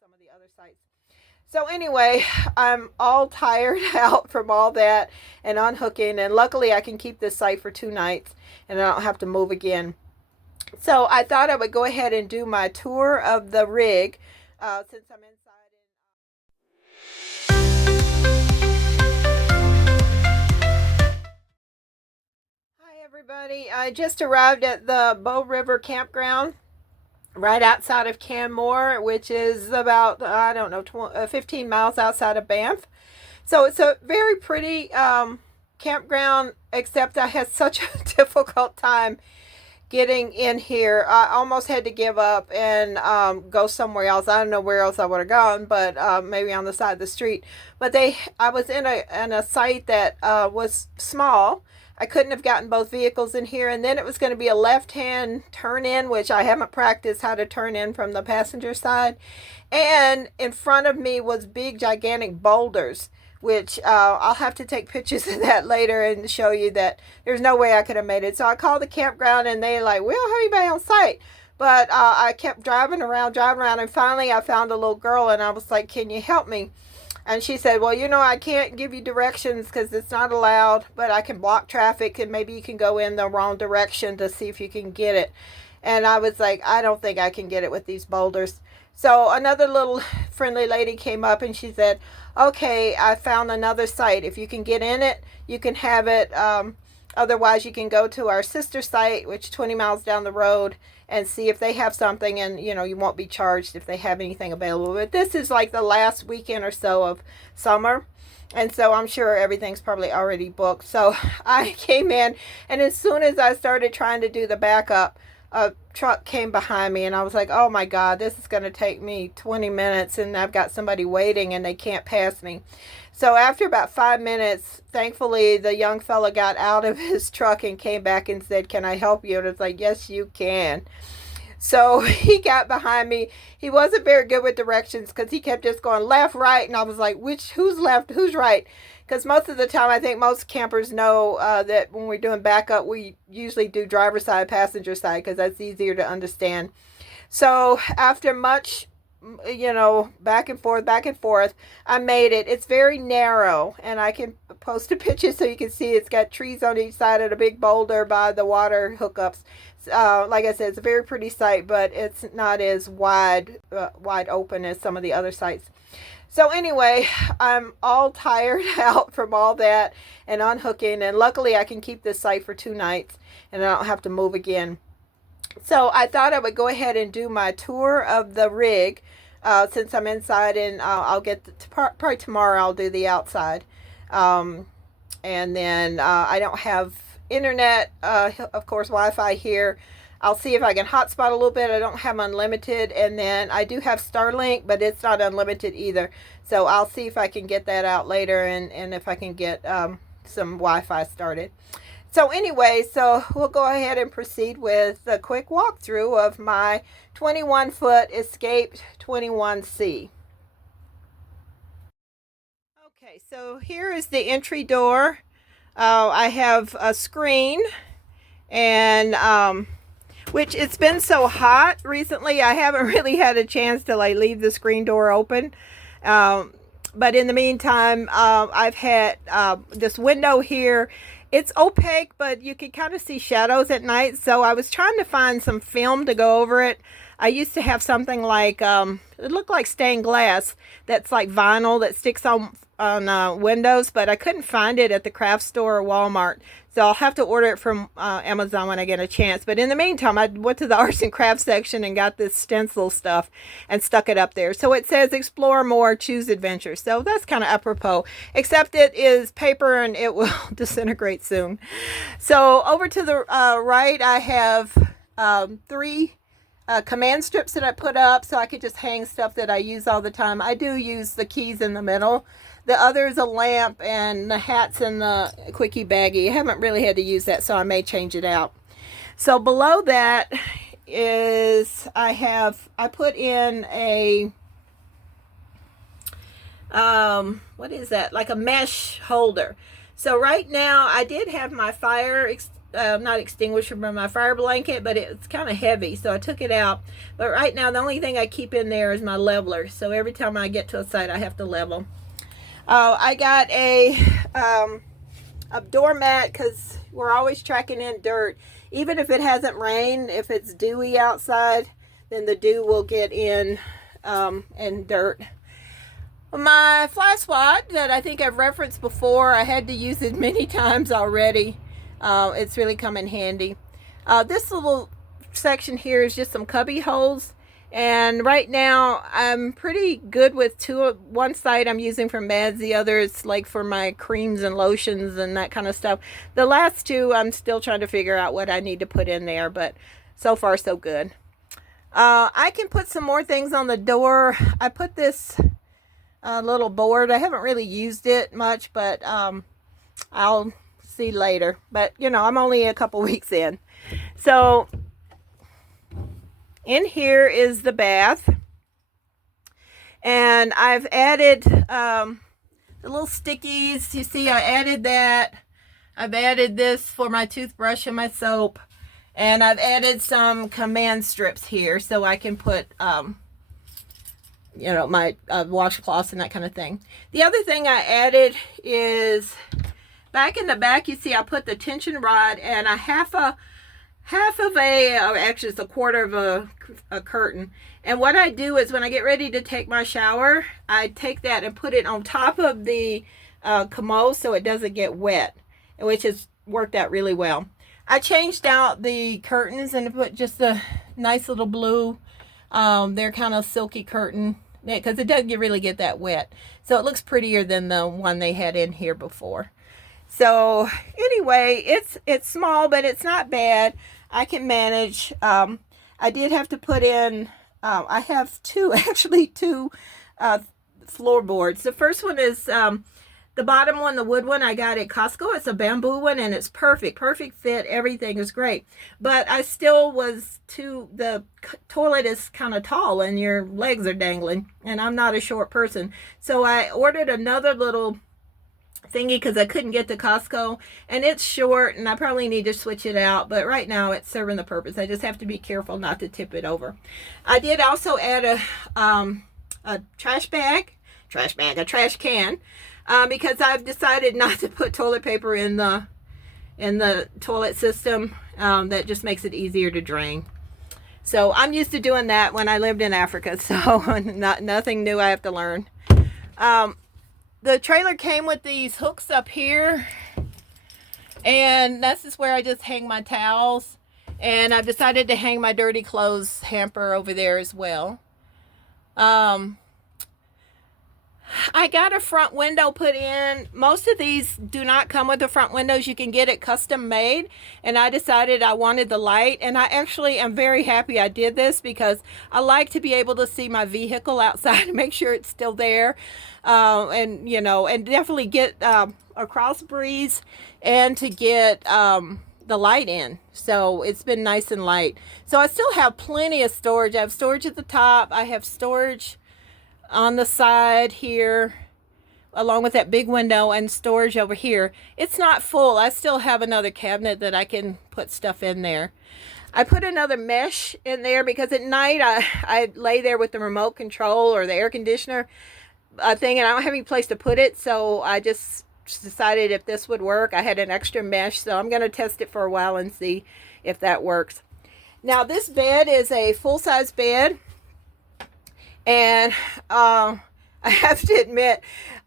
some of the other sites. So anyway, I'm all tired out from all that and unhooking, and luckily I can keep this site for 2 nights and I don't have to move again. So I thought I would go ahead and do my tour of the rig since I'm inside. Hi everybody, I just arrived at the Bow River Campground right outside of Canmore, which is about, I don't know, 15 miles outside of Banff. So it's a very pretty campground, except I had such a difficult time getting in here. I almost had to give up and go somewhere else. I don't know where else I would have gone, but maybe on the side of the street. But I was in a site that was small. I couldn't have gotten both vehicles in here, and then it was going to be a left-hand turn in, which I haven't practiced how to turn in from the passenger side. And in front of me was big, gigantic boulders, which I'll have to take pictures of that later and show you that there's no way I could have made it. So I called the campground, and they like, we don't have anybody on site. But I kept driving around, and finally I found a little girl, and I was like, can you help me? And she said, well, I can't give you directions because it's not allowed, but I can block traffic and maybe you can go in the wrong direction to see if you can get it. And I was like, I don't think I can get it with these boulders. So another little friendly lady came up and she said, okay, I found another site. If you can get in it, you can have it. Otherwise, you can go to our sister site, which is 20 miles down the road, and see if they have something, and you won't be charged if they have anything available. But this is like the last weekend or so of summer, and so I'm sure everything's probably already booked. So I came in, and as soon as I started trying to do the backup, a truck came behind me, and I was like, oh my god, this is going to take me 20 minutes, and I've got somebody waiting and they can't pass me. So after about 5 minutes, thankfully the young fella got out of his truck and came back and said, can I help you? And it's like, yes you can. So he got behind me. He wasn't very good with directions because he kept just going left, right, and I was like, who's left, who's right? Because most of the time, I think most campers know that when we're doing backup, we usually do driver side, passenger side, because that's easier to understand. So after much, back and forth, I made it. It's very narrow, and I can post a picture so you can see it's got trees on each side and a big boulder by the water hookups. Like I said, it's a very pretty site, but it's not as wide open as some of the other sites. So anyway, I'm all tired out from all that and unhooking, and luckily I can keep this site for 2 nights and I don't have to move again. So I thought I would go ahead and do my tour of the rig since I'm inside, and I'll get probably tomorrow I'll do the outside. And then I don't have internet, of course, Wi-Fi here. I'll see if I can hotspot a little bit. I don't have unlimited, and then I do have Starlink, but it's not unlimited either. So I'll see if I can get that out later, and if I can get some Wi-Fi started. So anyway, so we'll go ahead and proceed with a quick walkthrough of my 21-foot Escape 21C. Okay, so here is the entry door. I have a screen, and which it's been so hot recently, I haven't really had a chance to leave the screen door open. But in the meantime, I've had this window here. It's opaque, but you can kind of see shadows at night. So I was trying to find some film to go over it. I used to have something like, it looked like stained glass that's like vinyl that sticks on windows, but I couldn't find it at the craft store or Walmart. So I'll have to order it from Amazon when I get a chance. But in the meantime, I went to the arts and crafts section and got this stencil stuff and stuck it up there. So it says explore more, choose adventure. So that's kind of apropos, except it is paper and it will disintegrate soon. So over to the right, I have 3 command strips that I put up so I could just hang stuff that I use all the time. I do use the keys in the middle. The other is a lamp, and the hat's in the quickie baggie. I haven't really had to use that, so I may change it out. So below that is I put in a what is that, like a mesh holder. So right now I did have my fire not extinguisher, but my fire blanket, but it's kind of heavy, so I took it out. But right now, the only thing I keep in there is my leveler. So every time I get to a site, I have to level. I got a doormat because we're always tracking in dirt. Even if it hasn't rained, if it's dewy outside, then the dew will get in and dirt. My fly swat that I think I've referenced before, I had to use it many times already. It's really come in handy. This little section here is just some cubby holes. And right now I'm pretty good with one side I'm using for meds, the other is like for my creams and lotions and that kind of stuff. The last two I'm still trying to figure out what I need to put in there, but so far so good. I can put some more things on the door. I put this little board. I haven't really used it much, but I'll see later. But you know, I'm only a couple weeks in. So in here is the bath, and I've added the little stickies. You see, I added that. I've added this for my toothbrush and my soap, and I've added some command strips here so I can put you know, my washcloths and that kind of thing. The other thing I added is back in the back, you see I put the tension rod and a half of a, actually it's a quarter of a curtain. And what I do is when I get ready to take my shower, I take that and put it on top of the commode so it doesn't get wet, which has worked out really well. I changed out the curtains and put just a nice little blue, they're kind of silky curtain, because it doesn't really get that wet. So it looks prettier than the one they had in here before. So anyway, it's small, but it's not bad. I can manage. I did have to put in, I have two floorboards. The first one is the bottom one, the wood one, I got at Costco. It's a bamboo one, and it's perfect fit. Everything is great. But I still the toilet is kind of tall and your legs are dangling, and I'm not a short person. So I ordered another little thingy because I couldn't get to Costco, and it's short and I probably need to switch it out, but right now it's serving the purpose. I just have to be careful not to tip it over. I did also add a trash can, because I've decided not to put toilet paper in the toilet system. That just makes it easier to drain. So I'm used to doing that when I lived in Africa, so nothing new I have to learn. The trailer came with these hooks up here, and this is where I just hang my towels, and I've decided to hang my dirty clothes hamper over there as well. I got a front window put in. Most of these do not come with the front windows. You can get it custom made, and I decided I wanted the light, and I actually am very happy I did this because I like to be able to see my vehicle outside and make sure it's still there, and you know, and definitely get a cross breeze and to get the light in. So it's been nice and light. So I still have plenty of storage. I have storage at the top. I have storage on the side here along with that big window, and storage over here. It's not full. I still have another cabinet that I can put stuff in there. I put another mesh in there because at night I lay there with the remote control or the air conditioner thing, and I don't have any place to put it, so I just decided if this would work. I had an extra mesh, so I'm going to test it for a while and see if that works. Now this bed is a full-size bed, and I have to admit,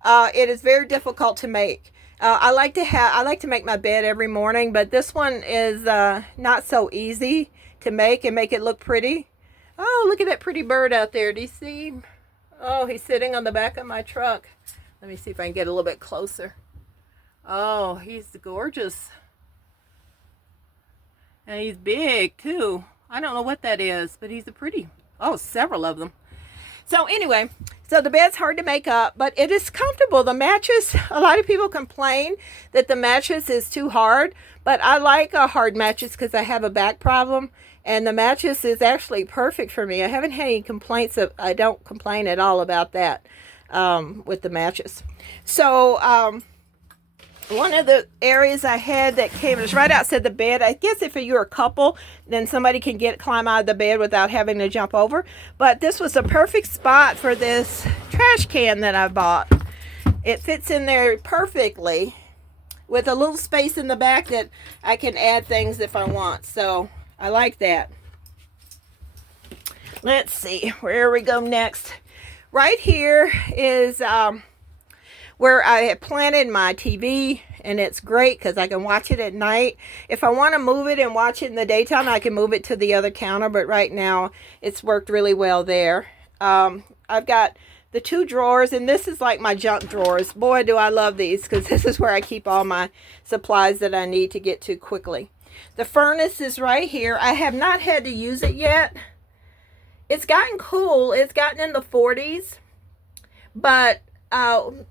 it is very difficult to make. I like to make my bed every morning, but this one is not so easy to make and make it look pretty. Oh, look at that pretty bird out there. Do you see him? Oh, he's sitting on the back of my truck. Let me see if I can get a little bit closer. Oh, he's gorgeous. And he's big too. I don't know what that is, but he's a pretty, several of them. So anyway, so the bed's hard to make up, but it is comfortable. The mattress, a lot of people complain that the mattress is too hard, but I like a hard mattress because I have a back problem, and the mattress is actually perfect for me. I haven't had any complaints. I don't complain at all about that with the mattress. So one of the areas I had that came was right outside the bed. I guess if you're a couple, then somebody can climb out of the bed without having to jump over. But this was a perfect spot for this trash can that I bought. It fits in there perfectly with a little space in the back that I can add things if I want. So I like that. Let's see, where we go next. Right here is where I have planted my TV, and it's great because I can watch it at night. If I want to move it and watch it in the daytime, I can move it to the other counter, but right now it's worked really well there. I've got the 2 drawers, and this is like my junk drawers. Boy, do I love these, because this is where I keep all my supplies that I need to get to quickly. The furnace is right here. I have not had to use it yet. It's gotten cool. It's gotten in the 40s, but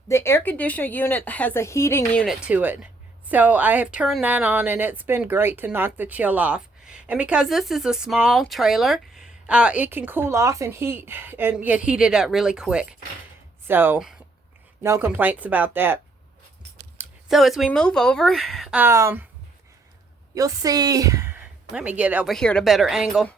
the air conditioner unit has a heating unit to it. So I have turned that on, and it's been great to knock the chill off. And because this is a small trailer, it can cool off and heat and get heated up really quick. So no complaints about that. So as we move over, you'll see, let me get over here at a better angle.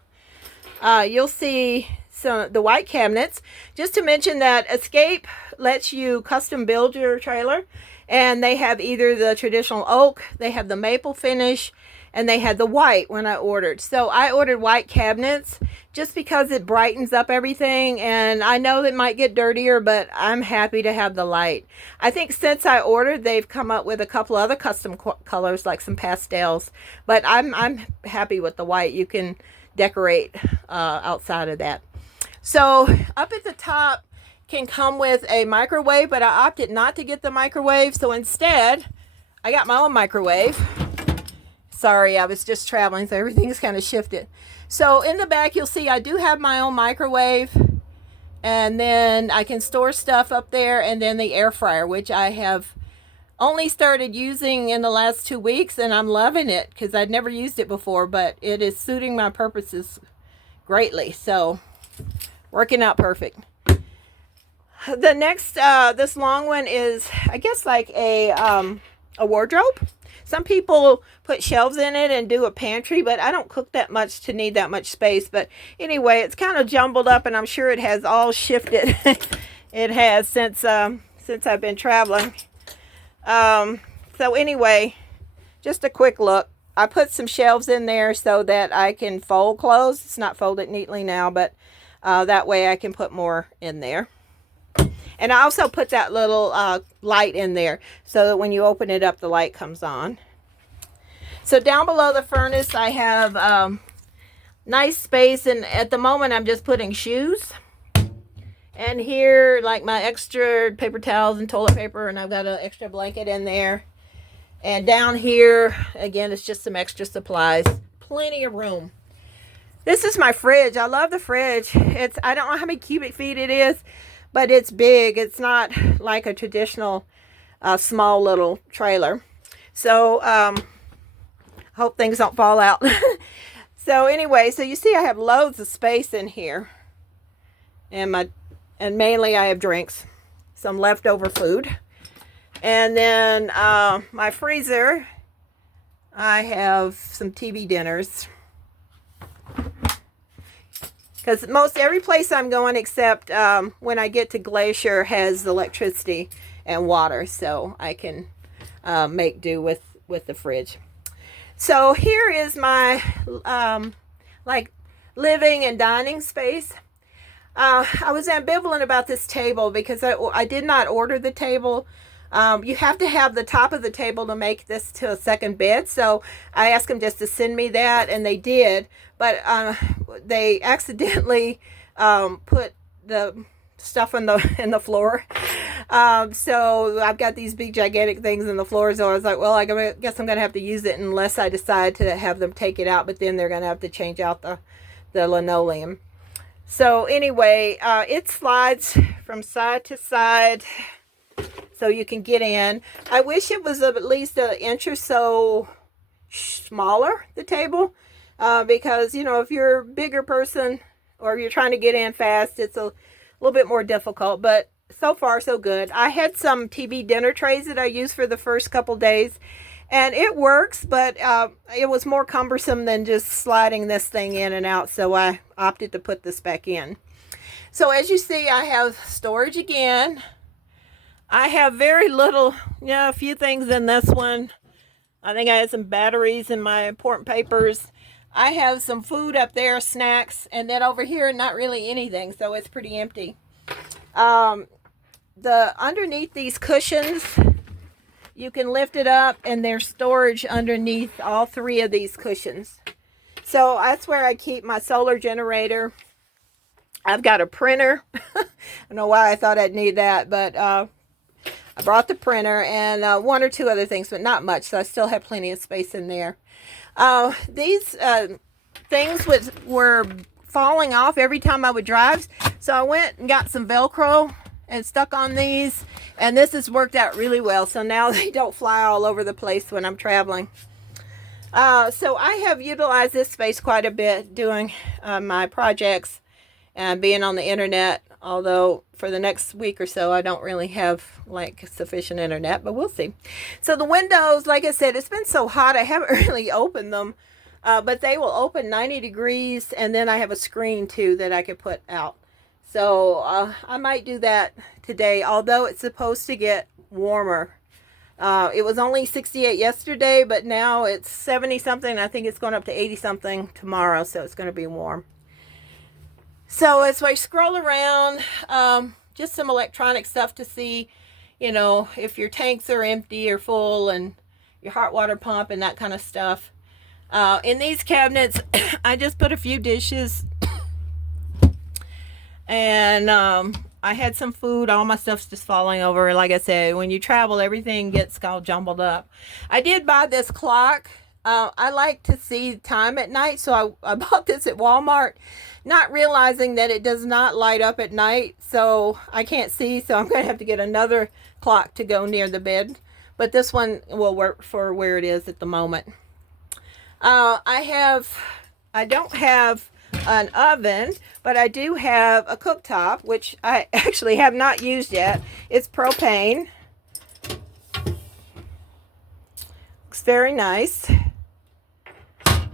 You'll see the white cabinets. Just to mention that Escape lets you custom build your trailer, and they have either the traditional oak, they have the maple finish, and they had the white when I ordered. So I ordered white cabinets just because it brightens up everything, and I know it might get dirtier, but I'm happy to have the light. I think since I ordered, they've come up with a couple other custom colors, like some pastels, but I'm happy with the white. You can decorate outside of that. So up at the top can come with a microwave, but I opted not to get the microwave. So instead, I got my own microwave. Sorry, I was just traveling, so everything's kind of shifted. So in the back, you'll see I do have my own microwave. And then I can store stuff up there, and then the air fryer, which I have only started using in the last 2 weeks, and I'm loving it because I'd never used it before, but it is suiting my purposes greatly. So working out perfect. The next, this long one is, I guess, like a wardrobe. Some people put shelves in it and do a pantry, but I don't cook that much to need that much space. But anyway, it's kind of jumbled up, and I'm sure it has all shifted. It has since I've been traveling. So anyway, just a quick look. I put some shelves in there so that I can fold clothes. It's not folded neatly now, but that way I can put more in there. And I also put that little light in there so that when you open it up, the light comes on. So down below the furnace, I have nice space. And at the moment, I'm just putting shoes. And here, like my extra paper towels and toilet paper. And I've got an extra blanket in there. And down here, again, it's just some extra supplies. Plenty of room. This is my fridge. I love the fridge. I don't know how many cubic feet it is, but it's big. It's not like a traditional small little trailer. So hope things don't fall out. So anyway, so you see I have loads of space in here. And mainly I have drinks, some leftover food. And then my freezer, I have some TV dinners. Because most every place I'm going, except when I get to Glacier, has electricity and water, so I can make do with the fridge. So here is my like living and dining space. I was ambivalent about this table because I did not order the table. You have to have the top of the table to make this to a second bed. So I asked them just to send me that, and they did. But they accidentally put the stuff in the floor. So I've got these big gigantic things in the floor. So I was like, well, I guess I'm going to have to use it unless I decide to have them take it out. But then they're going to have to change out the linoleum. So anyway, it slides from side to side so you can get in. I wish it was at least an inch or so smaller, the table, because, you know, if you're a bigger person or you're trying to get in fast, it's a little bit more difficult. But so far so good. I had some TV dinner trays that I used for the first couple days, and it works, but it was more cumbersome than just sliding this thing in and out, so I opted to put this back in. So as you see, I have storage again. I have very little, a few things in this one. I think I had some batteries in my important papers. I have some food up there, snacks, and then over here, not really anything, so it's pretty empty. The underneath these cushions, you can lift it up, and there's storage underneath all three of these cushions. So that's where I keep my solar generator. I've got a printer. I don't know why I thought I'd need that, but I brought the printer and one or two other things, but not much, so I still have plenty of space in there. These things were falling off every time I would drive, so I went and got some Velcro and stuck on these, and this has worked out really well, so now they don't fly all over the place when I'm traveling. So I have utilized this space quite a bit doing my projects and being on the internet, although for the next week or so I don't really have like sufficient internet, but we'll see. So the windows, like I said, it's been so hot I haven't really opened them, but they will open 90 degrees, and then I have a screen too that I could put out. So I might do that today, although it's supposed to get warmer. It was only 68 yesterday, but now it's 70 something. I think it's going up to 80 something tomorrow, so it's going to be warm. So as I scroll around, just some electronic stuff to see, if your tanks are empty or full, and your hot water pump and that kind of stuff. In these cabinets, I just put a few dishes, and I had some food. All my stuff's just falling over. Like I said, when you travel, everything gets all jumbled up. I did buy this clock. I like to see time at night, so I bought this at Walmart, not realizing that it does not light up at night, so I can't see, so I'm going to have to get another clock to go near the bed, but this one will work for where it is at the moment. I don't have an oven, but I do have a cooktop, which I actually have not used yet. It's propane. Looks very nice.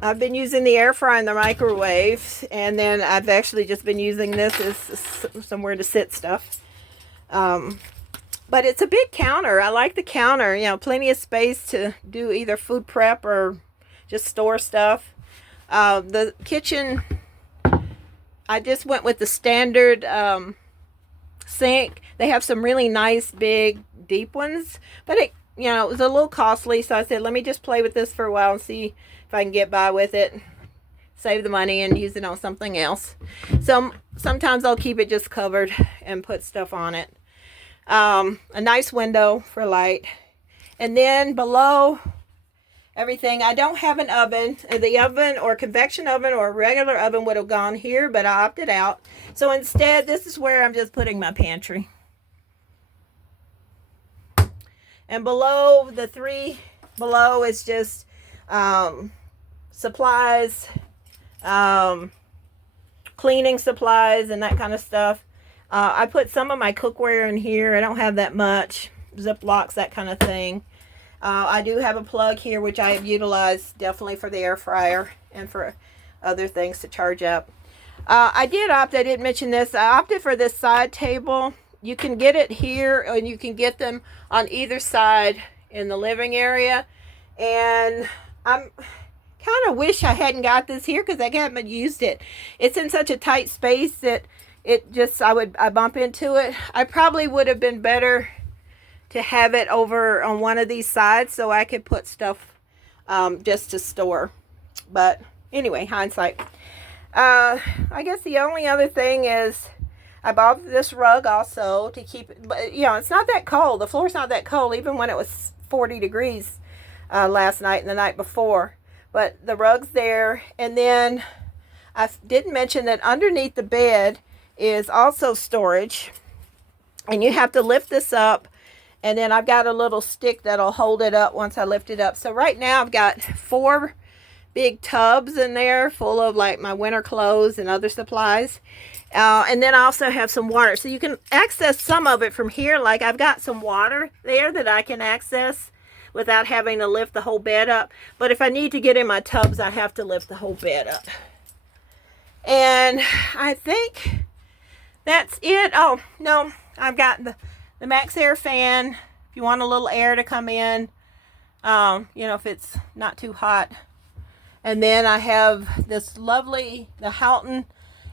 I've been using the air fryer and the microwave, and then I've actually just been using this as somewhere to sit stuff. But it's a big counter. I like the counter, plenty of space to do either food prep or just store stuff. The kitchen, I just went with the standard sink. They have some really nice, big, deep ones, but it was a little costly, so I said, let me just play with this for a while and see if I can get by with it, save the money, and use it on something else. So sometimes I'll keep it just covered and put stuff on it. A nice window for light. And then below everything, I don't have an oven. The oven or convection oven or a regular oven would have gone here, but I opted out. So instead, this is where I'm just putting my pantry. And below, the three below is just supplies, cleaning supplies and that kind of stuff. I put some of my cookware in here. I don't have that much. Ziplocs, that kind of thing. I do have a plug here, which I have utilized definitely for the air fryer and for other things to charge up. I didn't mention this, I opted for this side table. You can get it here, and you can get them on either side in the living area. And I'm kind of wish I hadn't got this here because I haven't used it. It's in such a tight space that I bump into it. I probably would have been better to have it over on one of these sides so I could put stuff just to store. But anyway, hindsight. I guess the only other thing is I bought this rug also to keep it, but it's not that cold. The floor's not that cold, even when it was 40 degrees last night and the night before. But the rug's there. And then I didn't mention that underneath the bed is also storage. And you have to lift this up. And then I've got a little stick that'll hold it up once I lift it up. So right now I've got 4 big tubs in there full of like my winter clothes and other supplies. And then I also have some water. So you can access some of it from here. Like I've got some water there that I can access without having to lift the whole bed up. But if I need to get in my tubs, I have to lift the whole bed up. And I think that's it. Oh, no, I've got the MaxxAir fan. If you want a little air to come in, if it's not too hot. And then I have this lovely, the Houghton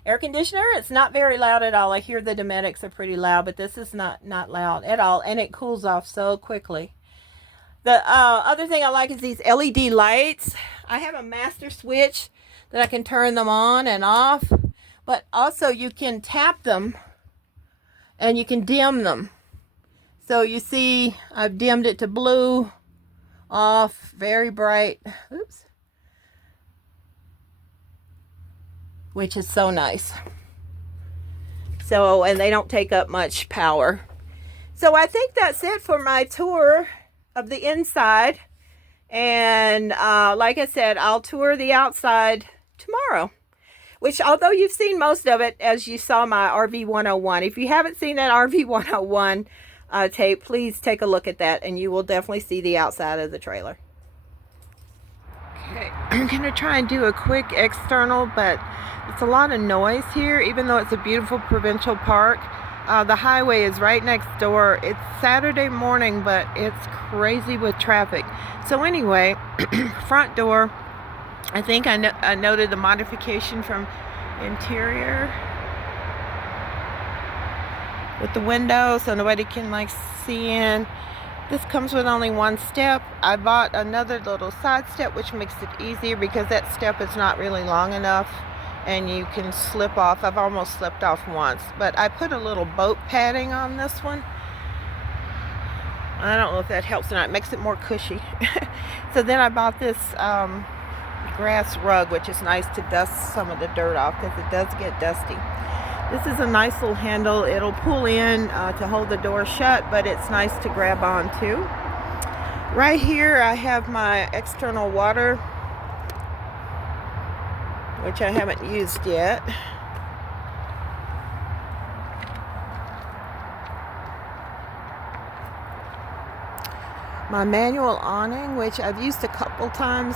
air conditioner. It's not very loud at all. I hear the Domestics are pretty loud, but this is not loud at all. And it cools off so quickly. The other thing I like is these LED lights. I have a master switch that I can turn them on and off. But also you can tap them and you can dim them. So you see I've dimmed it to blue, off, very bright. Oops. Which is so nice. So, and they don't take up much power. So I think that's it for my tour of the inside. And like I said, I'll tour the outside tomorrow. Which, although you've seen most of it, as you saw my RV 101. If you haven't seen that RV 101 tape, please take a look at that. And you will definitely see the outside of the trailer. Okay, I'm going to try and do a quick external, but it's a lot of noise here, even though it's a beautiful provincial park. The highway is right next door. It's Saturday morning, but it's crazy with traffic. So anyway, front door, I think I noted the modification from interior with the window so nobody can like see in. This comes with only one step. I bought another little side step, which makes it easier because that step is not really long enough and you can slip off. I've almost slipped off once, but I put a little boat padding on this one. I don't know if that helps or not. It makes it more cushy. So then I bought this grass rug, which is nice to dust some of the dirt off because it does get dusty. This is a nice little handle. It'll pull in to hold the door shut, but it's nice to grab on too. Right here I have my external water, which I haven't used yet. My manual awning, which I've used a couple times,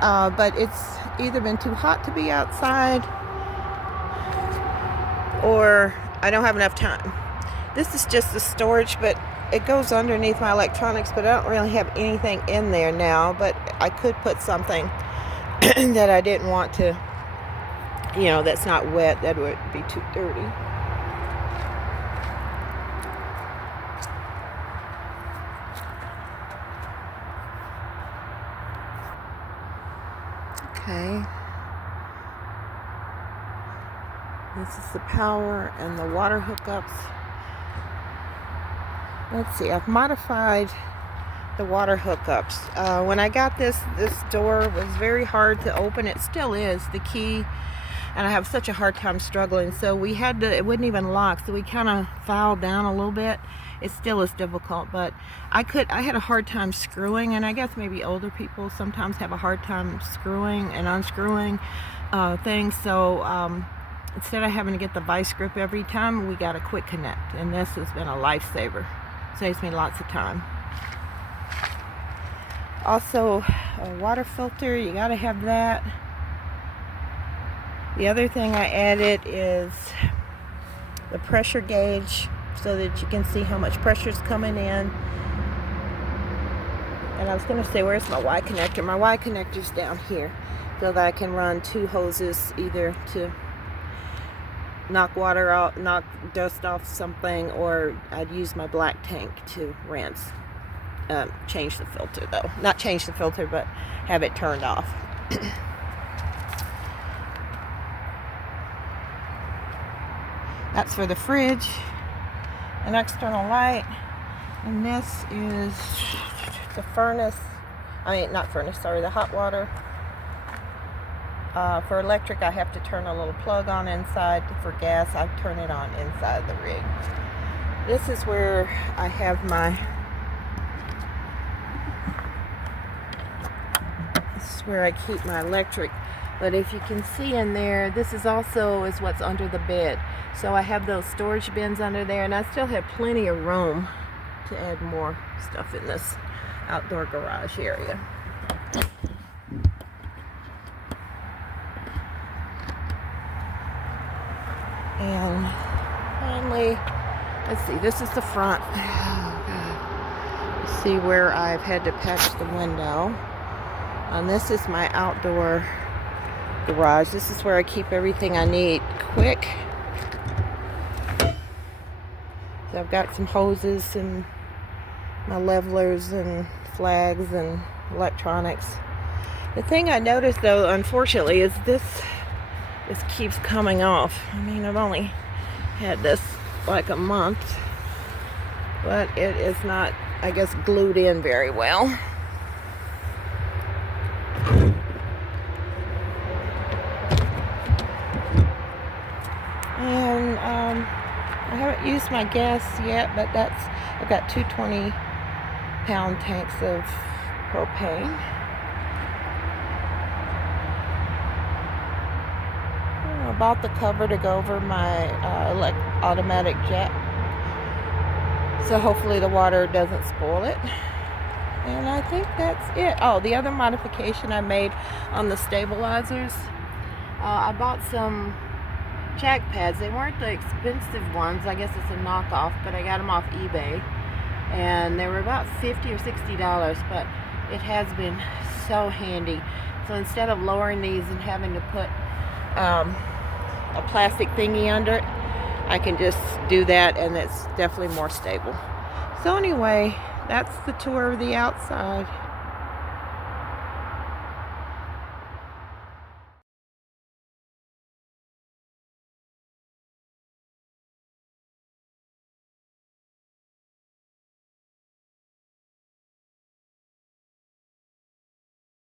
but it's either been too hot to be outside or I don't have enough time. This is just the storage, but it goes underneath my electronics, but I don't really have anything in there now, but I could put something that I didn't want to, that's not wet. That would be too dirty. Okay. This is the power and the water hookups. Let's see, I've modified the water hookups. When I got this door was very hard to open. It still is, the key, and I have such a hard time struggling. So we had to, it wouldn't even lock, so we kind of filed down a little bit. It still is difficult, but I had a hard time screwing, and I guess maybe older people sometimes have a hard time screwing and unscrewing things. So instead of having to get the vice grip every time, we got a quick connect, and this has been a lifesaver. Saves me lots of time. Also, a water filter, you gotta have that. The other thing I added is the pressure gauge so that you can see how much pressure is coming in. And I was gonna say, where's my Y connector? My Y connector's down here so that I can run 2 hoses, either to knock water out, knock dust off something, or I'd use my black tank to rinse. Change the filter though. Not change the filter, but have it turned off. That's for the fridge. An external light. And this is the furnace. The hot water. For electric, I have to turn a little plug on inside. For gas, I turn it on inside the rig. This is where I have my where I keep my electric. But if you can see in there, this is what's under the bed. So I have those storage bins under there, and I still have plenty of room to add more stuff in this outdoor garage area. And finally, let's see, this is the front. Oh, God. You see where I've had to patch the window. And this is my outdoor garage. This is where I keep everything I need quick. So I've got some hoses and my levelers and flags and electronics. The thing I noticed though, unfortunately, is this keeps coming off. I mean, I've only had this like a month, but it is not, I guess, glued in very well. And I haven't used my gas yet, but I've got two 20-pound tanks of propane. I bought the cover to go over my automatic jet, so hopefully the water doesn't spoil it. And I think that's it. Oh, the other modification I made on the stabilizers, I bought some jack pads. They weren't the expensive ones. I guess it's a knockoff, but I got them off eBay, and they were about $50 or $60, but it has been so handy. So instead of lowering these and having to put a plastic thingy under it, I can just do that, and it's definitely more stable. So anyway, that's the tour of the outside.